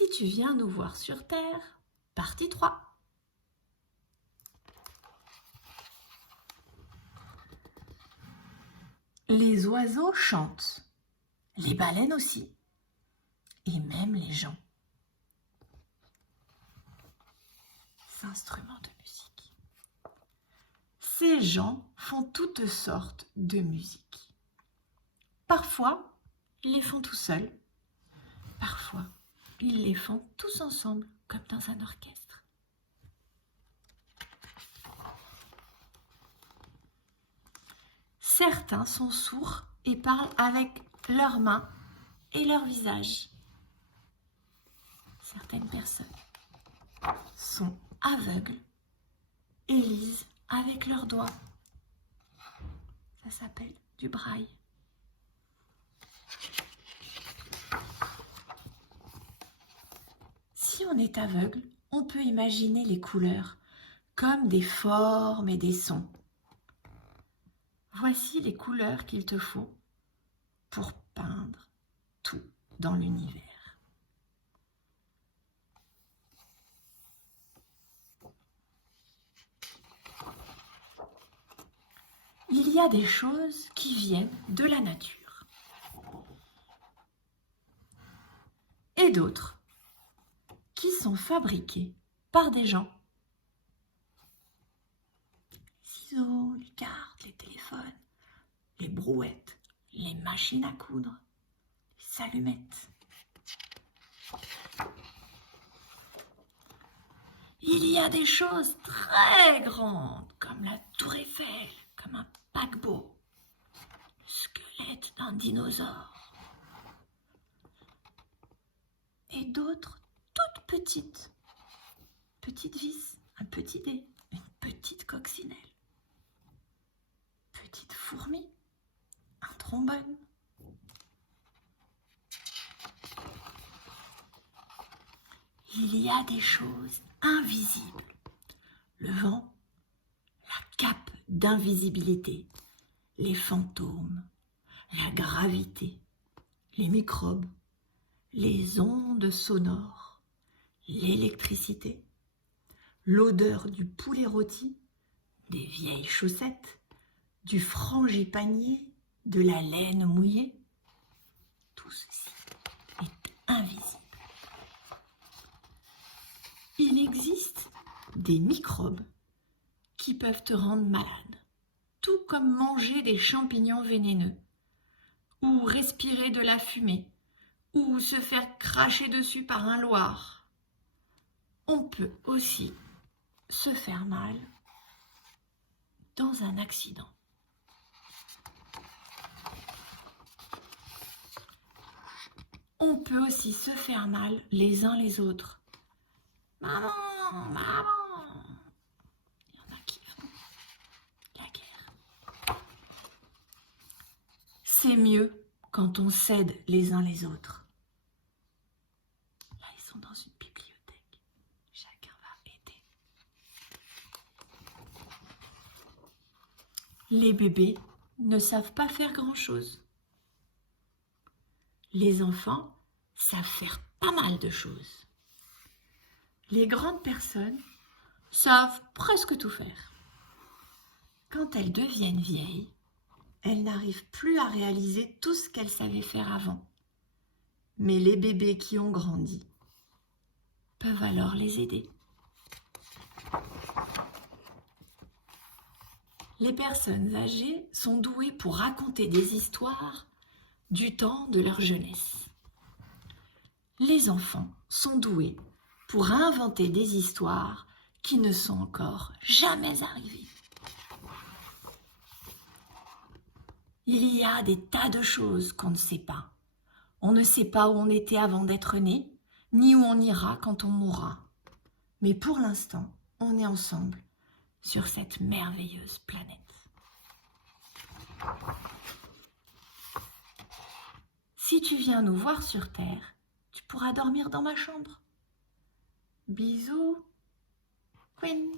Si tu viens nous voir sur Terre, partie 3. Les oiseaux chantent, les baleines aussi, et même les gens. Instruments de musique. Ces gens font toutes sortes de musique. Parfois, ils les font tout seuls. Parfois, ils les font tous ensemble, comme dans un orchestre. Certains sont sourds et parlent avec leurs mains et leur visage. Certaines personnes sont aveugles et lisent avec leurs doigts. Ça s'appelle du braille. Si on est aveugle, on peut imaginer les couleurs comme des formes et des sons. Voici les couleurs qu'il te faut pour peindre tout dans l'univers. Il y a des choses qui viennent de la nature et d'autres qui sont fabriquées par des gens. Les ciseaux, les cartes, les téléphones, les brouettes, les machines à coudre, les allumettes. Il y a des choses très grandes, comme la tour Eiffel, comme un paquebot, le squelette d'un dinosaure. Et d'autres toutes petites. Petite vis, un petit dé, une petite coccinelle. Petite fourmi, un trombone. Il y a des choses invisibles. Le vent, la cape d'invisibilité, les fantômes, la gravité, les microbes, les ondes sonores, l'électricité, l'odeur du poulet rôti, des vieilles chaussettes, du frangipanier, de la laine mouillée. Tout ceci est invisible. Il existe des microbes qui peuvent te rendre malade, tout comme manger des champignons vénéneux, ou respirer de la fumée, ou se faire cracher dessus par un loir. On peut aussi se faire mal dans un accident. On peut aussi se faire mal les uns les autres. Maman, maman. Il y en a qui font la guerre. C'est mieux quand on s'aide les uns les autres. Là, ils sont dans une bibliothèque. Chacun va aider. Les bébés ne savent pas faire grand-chose. Les enfants savent faire pas mal de choses. Les grandes personnes savent presque tout faire. Quand elles deviennent vieilles, elles n'arrivent plus à réaliser tout ce qu'elles savaient faire avant. Mais les bébés qui ont grandi peuvent alors les aider. Les personnes âgées sont douées pour raconter des histoires du temps de leur jeunesse. Les enfants sont doués pour inventer des histoires qui ne sont encore jamais arrivées. Il y a des tas de choses qu'on ne sait pas. On ne sait pas où on était avant d'être né, ni où on ira quand on mourra. Mais pour l'instant, on est ensemble sur cette merveilleuse planète. Si tu viens nous voir sur Terre, tu pourras dormir dans ma chambre. Bisous, Queen.